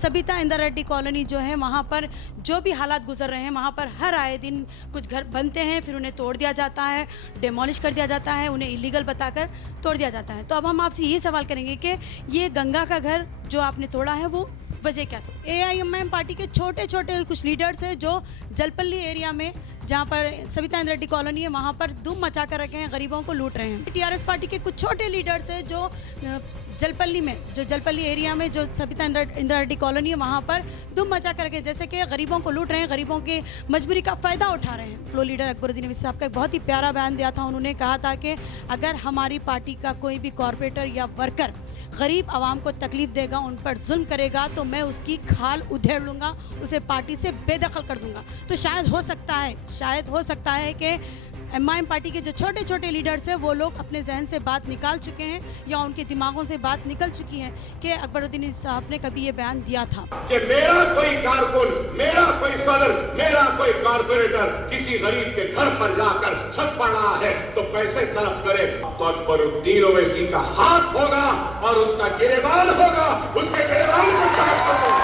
Sabita Indira Reddy colony जो है वहाँ पर जो भी हालात गुजर रहे हैं, वहाँ पर हर आए दिन कुछ घर बनते हैं, फिर उन्हें तोड़ दिया जाता है, डेमोलिश कर दिया जाता है, उन्हें इलीगल बताकर तोड़ दिया जाता है। तो अब हम आपसे यही सवाल करेंगे कि ये गंगा का घर जो आपने तोड़ा है वो वजह क्या थी? एआईएमआईएम पार्टी के छोटे छोटे कुछ लीडर्स हैं जो जलपल्ली एरिया में, जहाँ पर सबिता इंदिरा रेड्डी कॉलोनी है, वहाँ पर धूम मचा कर रखे हैं, गरीबों को लूट रहे हैं। टीआरएस पार्टी के कुछ छोटे लीडर्स हैं जो जलपल्ली एरिया में जो सबिता इंदिरा रेड्डी कॉलोनी है, वहाँ पर धूम मचा कर रखे, जैसे कि गरीबों को लूट रहे हैं, गरीबों की मजबूरी का फ़ायदा उठा रहे हैं। फ्लो लीडर अकबरुद्दीन अवीसी साहब का एक बहुत ही प्यारा बयान दिया था। उन्होंने कहा था कि अगर हमारी पार्टी का कोई भी कॉरपोरेटर या वर्कर गरीब आवाम को तकलीफ देगा, उन पर जुल्म करेगा, तो मैं उसकी खाल उधेड़ लूँगा, उसे पार्टी से बेदखल कर दूँगा। तो शायद हो सकता है कि एमआईएम पार्टी के जो छोटे छोटे लीडर्स हैं वो लोग अपने जहन से बात निकाल चुके हैं या उनके दिमागों से बात निकल चुकी है कि अकबरुद्दीन साहब ने कभी ये बयान दिया था कि मेरा कोई कारकुन, मेरा कोई सदर, मेरा कोई कॉर्पोरेटर किसी गरीब के घर पर जाकर छत पड़ रहा है तो पैसे तलब करे तो अकबरुद्दीन ओवैसी का हाथ होगा और उसका गिरेबान होगा, उसके गिरेबान को तलब करो।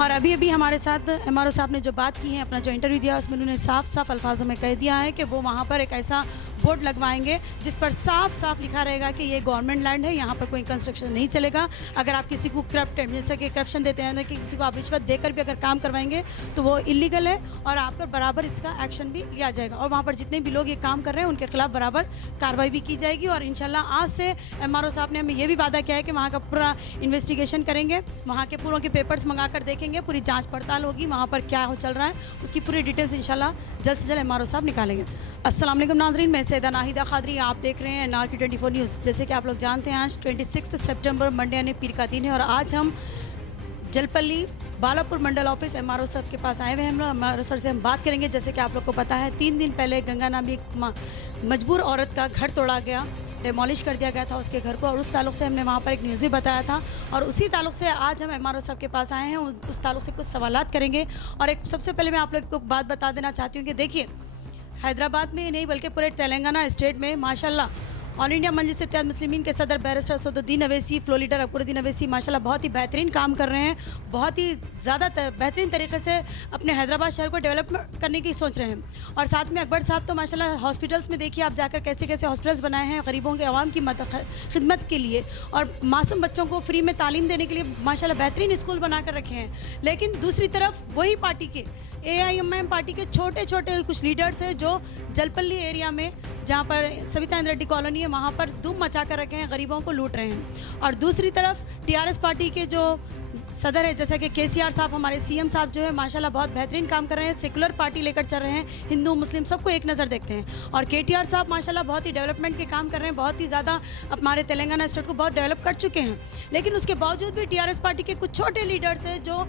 और अभी हमारे साथ एमआरओ साहब ने जो बात की है, अपना जो इंटरव्यू दिया, उसमें उन्होंने साफ अल्फाजों में कह दिया है कि वो वहाँ पर एक ऐसा बोर्ड लगवाएंगे जिस पर साफ लिखा रहेगा कि ये गवर्नमेंट लैंड है, यहाँ पर कोई कंस्ट्रक्शन नहीं चलेगा। अगर आप किसी को जैसे कि करप्शन देते हैं कि किसी को आप रिश्वत देकर भी अगर काम करवाएंगे तो वो इलीगल है और आप पर बराबर इसका एक्शन भी लिया जाएगा। और वहाँ पर जितने भी लोग ये काम कर रहे हैं उनके खिलाफ बराबर कार्रवाई भी की जाएगी। और इंशाल्लाह आज से एमआरओ साहब ने हमें ये भी वादा किया है कि वहाँ का पूरा इन्वेस्टिगेशन करेंगे, वहाँ के पूरों के पेपर्स मंगा कर देखेंगे, पूरी जाँच पड़ताल होगी, वहाँ पर क्या चल रहा है उसकी पूरी डिटेल्स इंशाल्लाह जल्द से जल्द एमआरओ साहब निकालेंगे। अस्सलाम वालेकुम नाज़रीन, मैं सैयदा नाहिदा खादरी, आप देख रहे हैं एनआरके 24 न्यूज़। जैसे कि आप लोग जानते हैं आज 26 सितंबर मंडे यानी पीर का दिन है और आज हम जलपल्ली बालापुर मंडल ऑफिस एमआरओ साहब के पास आए हुए हैं। एमआरओ सर से हम बात करेंगे। जैसे कि आप लोग को पता है 3 दिन पहले गंगा नामी एक मजबूर औरत का घर तोड़ा गया, डेमोलिश कर दिया गया था उसके घर को, और उस ताल्लुक़ से हमने वहाँ पर एक न्यूज़ भी बताया था और उसी ताल्लुक़ से आज हम एमआरओ साहब के पास आए हैं। उस ताल्लुक़ से कुछ सवालात करेंगे। और एक सबसे पहले मैं आप लोग को बात बता देना चाहती हूँ कि देखिए, हैदराबाद में ही नहीं बल्कि पूरे तेलंगाना स्टेट में माशाल्लाह ऑल इंडिया मजलिस इत्तेहाद मुस्लिमीन के सदर barrister Asaduddin Owaisi, flow leader Akbaruddin Owaisi माशाल्लाह बहुत ही बेहतरीन काम कर रहे हैं, बहुत ही ज़्यादा बेहतरीन तरीके से अपने हैदराबाद शहर को डेवलप करने की सोच रहे हैं। और साथ में अकबर साहब तो माशाल्लाह हॉस्पिटल्स में देखिए आप जाकर कैसे कैसे हॉस्पिटल्स बनाए हैं गरीबों के आवाम की खिदमत के लिए, और मासूम बच्चों को फ्री में तालीम देने के लिए माशाल्लाह बेहतरीन स्कूल बना कर रखे हैं। लेकिन दूसरी तरफ वही पार्टी के एआईएमआईएम पार्टी के छोटे छोटे कुछ लीडर्स हैं जो जलपल्ली एरिया में, जहाँ पर सबिता इंदिरा रेड्डी कॉलोनी है, वहाँ पर धूम मचा कर रखे हैं, गरीबों को लूट रहे हैं। और दूसरी तरफ टीआरएस पार्टी के जो सदर है, जैसे कि केसीआर साहब, हमारे सीएम साहब जो है माशाल्लाह बहुत बेहतरीन काम कर रहे हैं, सेकुलर पार्टी लेकर चल रहे हैं, हिंदू मुस्लिम सबको एक नज़र देखते हैं। और केटीआर साहब माशाल्लाह बहुत ही डेवलपमेंट के काम कर रहे हैं, बहुत ही ज़्यादा हमारे तेलंगाना स्टेट को बहुत डेवलप कर चुके हैं। लेकिन उसके बावजूद भी टीआरएस पार्टी के कुछ छोटे लीडर्स हैं जो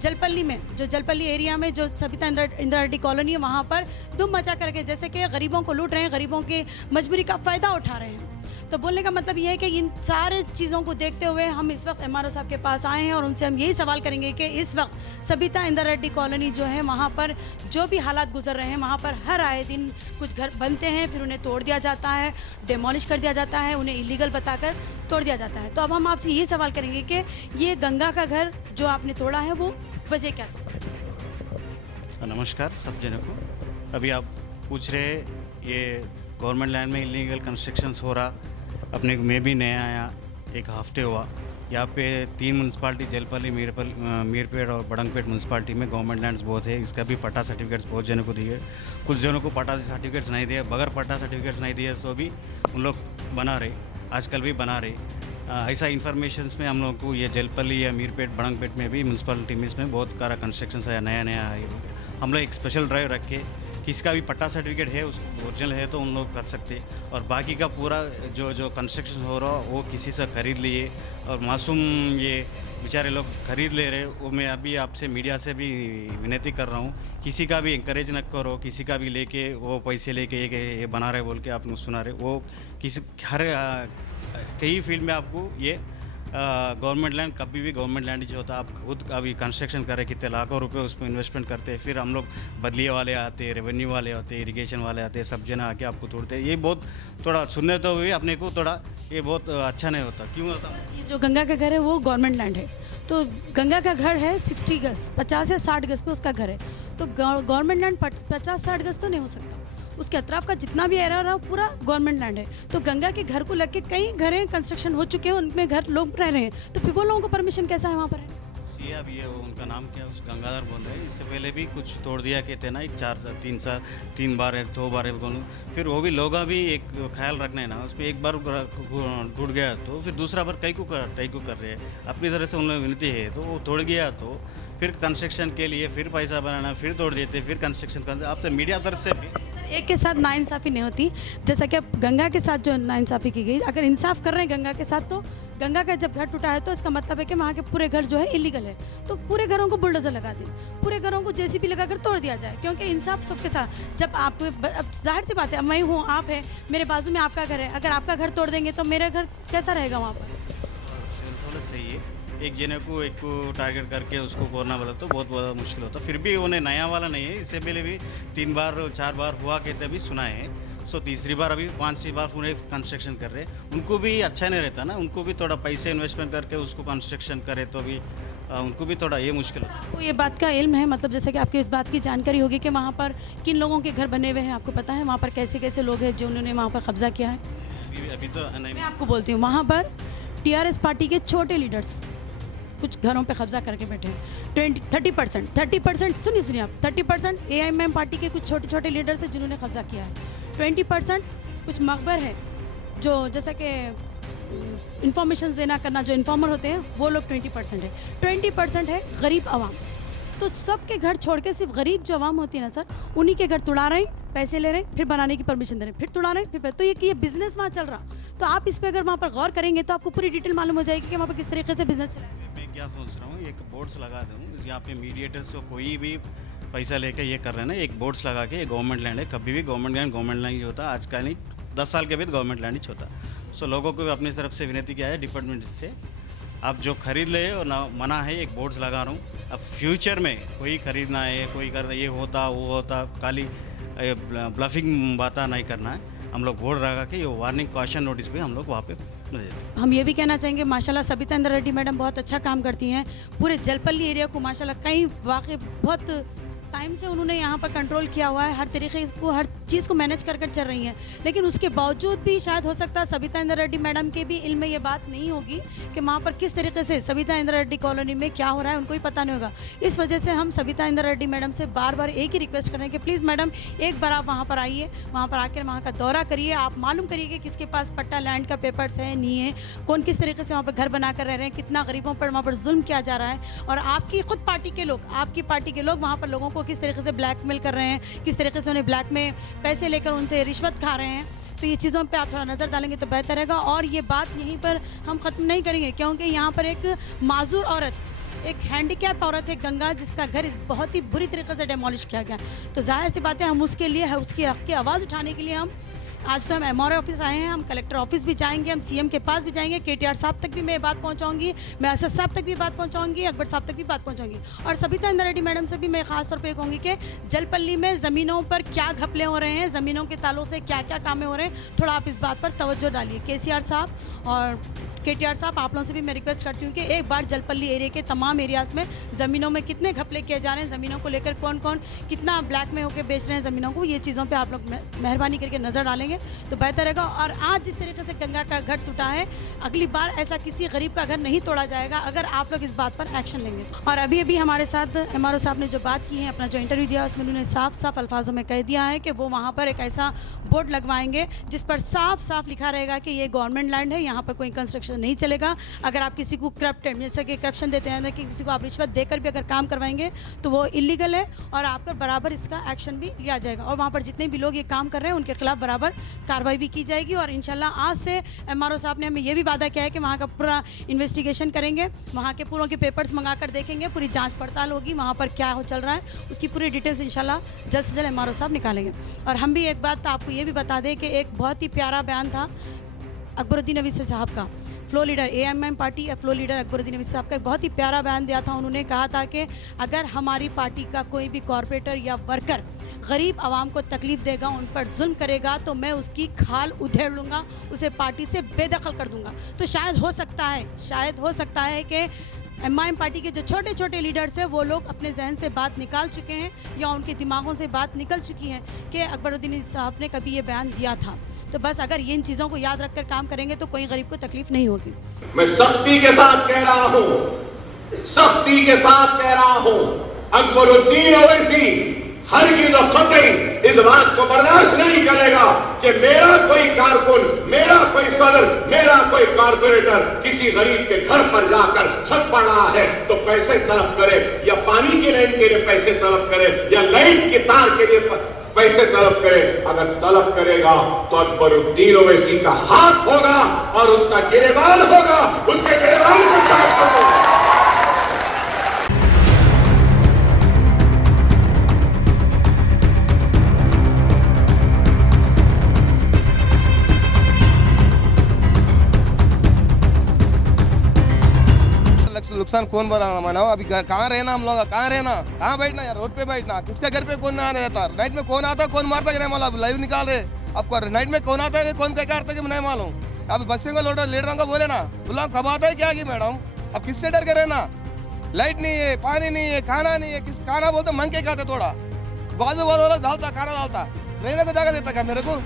जलपल्ली एरिया में जो सबिता इंदिरा रेड्डी कॉलोनी है, वहाँ पर धूम मचा करके, जैसे कि गरीबों को लूट रहे हैं, गरीबों की मजबूरी का फ़ायदा उठा रहे हैं। तो बोलने का मतलब ये है कि इन सारे चीज़ों को देखते हुए हम इस वक्त एमआरओ साहब के पास आए हैं और उनसे हम यही सवाल करेंगे कि इस वक्त सबिता इंदिरा रेड्डी कॉलोनी जो है वहाँ पर जो भी हालात गुजर रहे हैं, वहाँ पर हर आए दिन कुछ घर बनते हैं, फिर उन्हें तोड़ दिया जाता है, डेमोलिश कर दिया जाता है, उन्हें इलीगल बताकर तोड़ दिया जाता है। तो अब हम आपसे यही सवाल करेंगे कि ये गंगा का घर जो आपने तोड़ा है वो वजह क्या थी? नमस्कार सब जनों को। अभी आप पूछ रहे ये गवर्नमेंट लैंड में इलीगल कंस्ट्रक्शंस हो रहा, अपने मैं भी नया आया, एक हफ्ते हुआ। यहाँ पे 3 म्यूनसिपाल्टी जलपल्ली, मीरपेट और बड़ंगपेट म्यूनसिपाल्टी में गवर्नमेंट लैंड्स बहुत है। इसका भी पट्टा सर्टिफिकेट्स बहुत जनों को दिए, कुछ जनों को पट्टा सर्टिफिकेट्स नहीं दिए, बगैर पट्टा सर्टिफिकेट्स नहीं दिए तो भी उन लोग बना रहे, आजकल भी बना रहे। ऐसा इन्फॉर्मेशंस में हम लोग को ये जलपल्ली या मीरपेट बड़ंगपेट में भी म्यूनसिपालिटी में इसमें बहुत सारा कंस्ट्रक्शन आया, नया हम लोग एक स्पेशल ड्राइव रख के किसका भी पट्टा सर्टिफिकेट है उस ओरिजिनल है तो उन लोग कर सकते, और बाकी का पूरा जो कंस्ट्रक्शन हो रहा वो किसी से ख़रीद लिए और मासूम ये बेचारे लोग खरीद ले रहे। वो मैं अभी आपसे मीडिया से भी विनती कर रहा हूँ, किसी का भी इंकरेज न करो, किसी का भी लेके वो पैसे लेके ये बना रहे बोल के आप सुना रहे, वो किसी हर कई फील्ड में आपको ये गवर्नमेंट लैंड कभी भी गवर्नमेंट लैंड ही होता है। आप खुद अभी कंस्ट्रक्शन करें, कितने लाखों रुपए उस पर इन्वेस्टमेंट करते हैं, फिर हम लोग बदलिए वाले आते हैं, रेवेन्यू वाले आते हैं, इरिगेशन वाले आते हैं, सब जने आके आपको तोड़ते हैं। ये बहुत थोड़ा सुनने तो भी अपने को थोड़ा ये बहुत अच्छा नहीं होता। क्यों होता? ये जो गंगा का घर है वो गवर्नमेंट लैंड है, तो गंगा का घर है 60 गज, 50 या 60 गज पे उसका घर है, तो गवर्नमेंट लैंड 50-60 गज तो नहीं हो सकता। उसके अतराफ का जितना भी एरिया रहा वो पूरा गवर्नमेंट लैंड है। तो गंगा के घर को लग के कई घरें कंस्ट्रक्शन हो चुके हैं, उनमें घर लोग रह रहे हैं, तो फिर वो लोगों को परमिशन कैसा है वहाँ पर? सी अब ये उनका नाम क्या है, उस गंगाधर बोल रहे हैं। इससे पहले भी कुछ तोड़ दिया कहते ना, एक 3 बार है, 2 बार है, फिर वो भी लोग भी एक ख्याल रखना है ना, उस पर एक बार टूट गया तो फिर दूसरा बार कई को कर रहे हैं। अपनी तरह से उन्हें विनती है, तो वो तोड़ गया तो फिर कंस्ट्रक्शन के लिए फिर पैसा बनाना, फिर तोड़ देते, फिर कंस्ट्रक्शन करते। आपसे मीडिया तरफ से भी एक के साथ नाइंसाफ़ी नहीं होती, जैसा कि अब गंगा के साथ जो नाइंसाफ़ी की गई, अगर इंसाफ कर रहे हैं गंगा के साथ, तो गंगा का जब घर टूटा है तो इसका मतलब है कि वहाँ के पूरे घर जो है इलीगल है, तो पूरे घरों को बुलडोजर लगा दें, पूरे घरों को जेसीबी लगाकर तोड़ दिया जाए, क्योंकि इंसाफ सबके साथ। जब आप, अब जाहिर सी बात है, अब मैं हूँ, आप है, मेरे बाजू में आपका घर है, अगर आपका घर तोड़ देंगे तो मेरा घर कैसा रहेगा वहाँ पर? सही है, एक जने को एक को टारगेट करके उसको करना बोला तो बहुत बड़ा मुश्किल होता। फिर भी उन्हें नया वाला नहीं है, इससे पहले भी 3 बार 4 बार हुआ कहते भी सुना है। सो तीसरी बार अभी 5वीं बार पूरे कंस्ट्रक्शन कर रहे हैं। उनको भी अच्छा नहीं रहता ना, उनको भी थोड़ा पैसे इन्वेस्टमेंट करके उसको कंस्ट्रक्शन करे तो भी उनको भी थोड़ा ये मुश्किल होता है। आपको ये बात का इल्म है, मतलब जैसे कि आपको इस बात की जानकारी होगी कि वहाँ पर किन लोगों के घर बने हुए हैं, आपको पता है वहाँ पर कैसे कैसे लोग हैं जो उन्होंने वहाँ पर कब्जा किया है? अभी तो नहीं। मैं आपको बोलती हूँ, वहाँ पर टीआरएस पार्टी के छोटे लीडर्स कुछ घरों पे कब्जा करके बैठे हैं। 30% सुनिए आप, 30% एआईएमआईएम पार्टी के कुछ छोटे छोटे लीडर्स हैं जिन्होंने कब्जा किया है। 20% कुछ मकबर है, जो जैसा कि इंफॉर्मेशन देना करना, जो इन्फॉर्मर होते हैं वो लोग 20% है। 20% है गरीब आवाम। तो सबके घर छोड़ के सिर्फ गरीब जो आवाम होती है ना सर, उन्हीं के घर तुड़ा रहे हैं, पैसे ले रहे हैं, फिर बनाने की परमिशन दे रहे हैं, फिर तुड़ा रहे हैं, फिर तो ये बिजनेस वहाँ चल रहा। तो आप इस पर अगर वहाँ पर गौर करेंगे तो आपको पूरी डिटेल मालूम हो जाएगी कि वहाँ पर किस तरीके से बिजनेस चला है। मैं क्या सोच रहा हूँ, एक बोर्ड्स लगा दूँ यहाँ पे मीडिएटर्स को, कोई भी पैसा लेके ये कर रहे हैं ना, एक बोर्ड्स लगा के, ये गवर्नमेंट लैंड है, कभी भी गवर्नमेंट लैंड ही होता, आज का नहीं 10 साल के बाद गवर्नमेंट लैंड ही होता। सो लोगों को अपनी तरफ से विनती किया है डिपार्टमेंट से, आप जो खरीद ले और ना मना है, एक बोर्ड्स लगा रहा हूँ। अब फ्यूचर में कोई खरीदना है, कोई करना, ये होता वो होता, खाली ब्लफिंग बात नहीं करना है। हम लोग बोर्ड लगा के ये वार्निंग क्वेश्चन नोटिस भी हम लोग वहाँ पे देते हैं। हम ये भी कहना चाहेंगे माशाल्लाह सबिता इंद्र रेड्डी मैडम बहुत अच्छा काम करती हैं, पूरे जलपल्ली एरिया को माशाल्लाह कई वाकई बहुत टाइम से उन्होंने यहाँ पर कंट्रोल किया हुआ है, हर तरीके को, हर चीज़ को मैनेज कर चल रही हैं। लेकिन उसके बावजूद भी शायद हो सकता है सबिता इंद्र रेड्डी मैडम के भी इल्म में ये बात नहीं होगी कि वहाँ पर किस तरीके से सबिता इंद्र रेड्डी कॉलोनी में क्या हो रहा है, उनको ही पता नहीं होगा। इस वजह से हम सबिता इंद्र रेड्डी मैडम से बार बार एक ही रिक्वेस्ट कर रहे हैं कि प्लीज़ मैडम एक बार आप वहाँ पर आइए, वहाँ पर आकर वहाँ का दौरा करिए, आप मालूम करिए कि किसके पास पट्टा लैंड का पेपर्स है, नहीं है, कौन किस तरीके से वहाँ पर घर बना कर रह रहे हैं, कितना गरीबों पर वहाँ पर जुल्म किया जा रहा है, और आपकी खुद पार्टी के लोग, आपकी पार्टी के लोग वहाँ पर लोगों को किस तरीके से ब्लैकमेल कर रहे हैं, किस तरीके से उन्हें ब्लैक में पैसे लेकर उनसे रिश्वत खा रहे हैं। तो ये चीज़ों पे आप थोड़ा नज़र डालेंगे तो बेहतर रहेगा। और ये बात यहीं पर हम ख़त्म नहीं करेंगे, क्योंकि यहाँ पर एक माजूर औरत, एक हैंडीकैप औरत है गंगा, जिसका घर बहुत ही बुरी तरीके से डेमोलिश किया गया। तो जाहिर सी बात है, हम उसके लिए, उसकी हक़ की आवाज़ उठाने के लिए हम आज तो हम एमआरओ ऑफिस आए हैं, हम कलेक्टर ऑफिस भी जाएंगे, हम सीएम के पास भी जाएंगे, केटीआर साहब तक भी मैं बात पहुंचाऊंगी, मैं एसएस साहब तक भी बात पहुंचाऊंगी, अकबर साहब तक भी बात पहुंचाऊंगी। और सबिता इंद्र रेड्डी मैडम से भी मैं खास तौर पे कहूँगी कि जलपल्ली में ज़मीनों पर क्या घपले हो रहे हैं, ज़मीनों के तालों से क्या क्या कामें हो रहे हैं, थोड़ा आप इस बात पर तवज्जो डालिए। केसीआर साहब और केटीआर साहब, आप लोगों से भी मैं रिक्वेस्ट करती हूँ कि एक बार जलपल्ली एरिया के तमाम एरियाज़ में ज़मीनों में कितने घपले किए जा रहे हैं, ज़मीनों को लेकर कौन कौन कितना ब्लैक में होकर बेच रहे हैं ज़मीनों को, ये चीज़ों पे आप लोग मेहरबानी करके नज़र डालेंगे तो बेहतर रहेगा। और आज जिस तरीके से गंगा का घर टूटा है, अगली बार ऐसा किसी गरीब का घर नहीं तोड़ा जाएगा अगर आप लोग इस बात पर एक्शन लेंगे। और अभी अभी हमारे साथ एमआरओ साहब ने जो बात की है, अपना जो इंटरव्यू दिया, उसमें उन्होंने साफ साफ अल्फाजों में कह दिया है कि वो वहाँ पर एक ऐसा बोर्ड लगवाएंगे जिस पर साफ साफ लिखा रहेगा कि ये गवर्नमेंट लैंड है, यहाँ पर कोई कंस्ट्रक्शन नहीं चलेगा। अगर आप किसी को करप्टेड, जैसे कि करप्शन देते हैं कि किसी को आप रिश्वत देकर भी अगर काम करवाएंगे तो वो इलीगल है, और आपका बराबर इसका एक्शन भी लिया जाएगा। और वहाँ पर जितने भी लोग ये काम कर रहे हैं उनके खिलाफ बराबर कार्रवाई भी की जाएगी। और इंशाल्लाह आज से एमआरओ साहब ने हमें ये भी वादा किया है कि वहाँ का पूरा इन्वेस्टिगेशन करेंगे, वहाँ के पूरों के पेपर्स मंगा कर देखेंगे, पूरी जाँच पड़ताल होगी, वहाँ पर क्या हो चल रहा है उसकी पूरी डिटेल्स इंशाल्लाह जल्द से जल्द एमआरओ साहब निकालेंगे। और हम भी एक बात आपको ये भी बता दें कि एक बहुत ही प्यारा बयान था अकबरुद्दीन अवीसी साहब का, फ्लो लीडर एएमएम पार्टी या फ्लो लीडर अकबरुद्दीन अवैसी साहब का एक बहुत ही प्यारा बयान दिया था। उन्होंने कहा था कि अगर हमारी पार्टी का कोई भी कॉरपोरेटर या वर्कर गरीब आवाम को तकलीफ देगा, उन पर जुल्म करेगा, तो मैं उसकी खाल उधेड़ लूँगा, उसे पार्टी से बेदखल कर दूँगा। तो शायद हो सकता है कि एमआईएम पार्टी के जो छोटे छोटे लीडर्स हैं वो लोग अपने जहन से बात निकाल चुके हैं या उनके दिमागों से बात निकल चुकी है कि अकबरुद्दीन साहब ने कभी ये बयान दिया था। तो बस अगर ये इन चीज़ों को याद रखकर काम करेंगे तो कोई गरीब को तकलीफ नहीं होगी। मैं सख्ती के साथ कह रहा हूं, अकबरुद्दीन ओवैसी हरगिज़ और कतई इस बात को बर्दाश्त नहीं करेगा कि मेरा कोई कारकुन, मेरा कोई सदर, मेरा कोई कॉर्पोरेटर किसी गरीब के घर पर जाकर छत पड़ रहा है तो पैसे तलब करे, या पानी की लाइन के लिए पैसे तलब करे, या लाइट के तार के लिए पैसे तलब करे। अगर तलब करेगा तो अकबरुद्दीन ओवैसी का हाथ होगा और उसका गिरेबान होगा, उसके गिरेबान को साफ करो। नुकसान कौन मनाओ? अभी कहाँ रहना हम लोग, कहाँ रहना, कहाँ बैठना यार, रोड पे बैठना, किसके घर पे कौन ना रहता, नाइट में कौन आता कौन मारता कि नहीं मालूम, लाइव निकाल रहे आपको, नाइट में कौन आता है कौन क्या करता है कि नहीं मालूम। अब बच्चे को लीडरों को बोले ना, बोला कब आता है क्या की मैडम, अब किससे डर के रहना, लाइट नहीं है, पानी नहीं है, खाना नहीं है, किस खाना बोलते मंग के खाते, थोड़ा बाजू वाला डालता खाना डालता, रहने को जगह देता क्या मेरे को,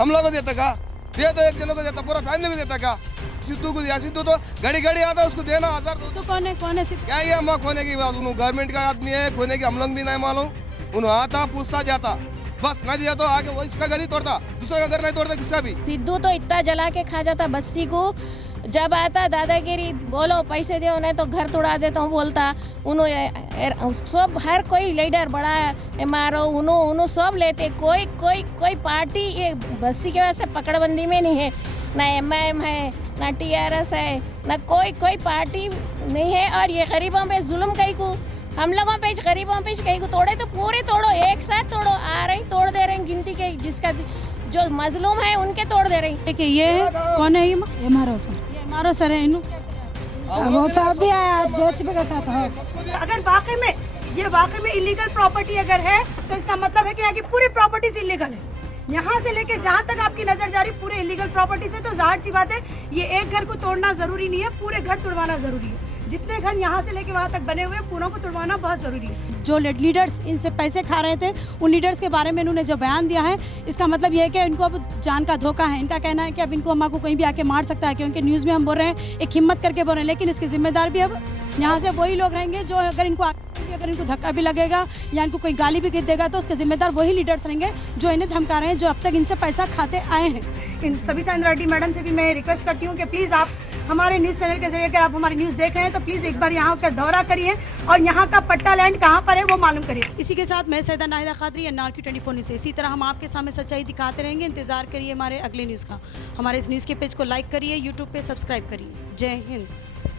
हम लोग को देता क्या, दे तो एक जनों को देता, पूरा फैमिली को देता क्या, सिद्धू को दिया, सिद्धू तो घड़ी आता उसको देना 1000। तो कौन है सिद्धू? क्या ये अम्मा खोने की बात, गवर्नमेंट का आदमी है, खोने की हम लोग भी नहीं मालूम, उन्होंने आता पूछता जाता, बस न दिया तो आगे वो इसका घर ही तोड़ता, दूसरे का घर नहीं तोड़ता किसका भी। सिद्धू तो इतना जला के खा जाता बस्ती को, जब आता दादागिरी बोलो पैसे दो नहीं तो घर तोड़ा देता हूँ बोलता, उन्होंने सब हर कोई लीडर बड़ा एमआरओ उन्होंने सब लेते, कोई पार्टी ये बस्ती के वजह से पकड़बंदी में नहीं है, ना एमआईएम है ना टीआरएस है, ना कोई पार्टी नहीं है। और ये गरीबों पे जुल्म कहीं को, हम लोगों पे गरीबों पे कहीं को तोड़े तो पूरे तोड़ो, एक साथ तोड़ो, आ रही तोड़ दे रहे गिनती के, जिसका जो मजलूम है उनके तोड़ दे रही। देखिए ये कौन है? एमआरओ सर है, वो साहब भी आया जेसीबी के साथ। हाँ, अगर वाकई में इलीगल प्रॉपर्टी अगर है तो इसका मतलब है कि यहाँ की पूरी प्रॉपर्टीज इलीगल है, यहाँ से लेके जहाँ तक आपकी नजर जा रही पूरे इलीगल प्रॉपर्टी से। तो जाहिर सी बात है ये एक घर को तोड़ना जरूरी नहीं है, पूरे घर तोड़वाना जरूरी है। जितने घर यहाँ से लेके वहाँ तक बने हुए पूरों को तोड़वाना बहुत जरूरी है। जो लीडर्स इनसे पैसे खा रहे थे उन लीडर्स के बारे में इन्होंने जो बयान दिया है, इसका मतलब ये है कि इनको अब जान का धोखा है। इनका कहना है कि अब इनको अम्मा को कहीं भी आके मार सकता है, क्योंकि न्यूज़ में हम बोल रहे हैं एक हिम्मत करके बोल रहे हैं, लेकिन इसकी जिम्मेदार भी अब यहाँ से वही लोग रहेंगे जो अगर इनको धक्का भी लगेगा या इनको कोई गाली भी गिर देगा तो उसके जिम्मेदार वही लीडर्स रहेंगे जो इन्हें धमका रहे हैं, जो अब तक इनसे पैसा खाते आए हैं। इन सविता इंद्रा रेड्डी मैडम से भी मैं रिक्वेस्ट करती हूँ कि प्लीज़ आप हमारे न्यूज़ चैनल के जरिए अगर आप हमारी न्यूज़ देख रहे हैं तो प्लीज़ एक बार यहाँ का दौरा करिए और यहाँ का पट्टा लैंड कहाँ पर है वो मालूम करिए। इसी के साथ मैं सैयदा नाहिदा खादरी, एनआरके 24 न्यूज़ से इसी तरह हम आपके सामने सच्चाई दिखाते रहेंगे। इंतजार करिए हमारे अगले न्यूज़ का। हमारे इस न्यूज़ के पेज को लाइक करिए, यूट्यूब पे सब्सक्राइब करिए। जय हिंद।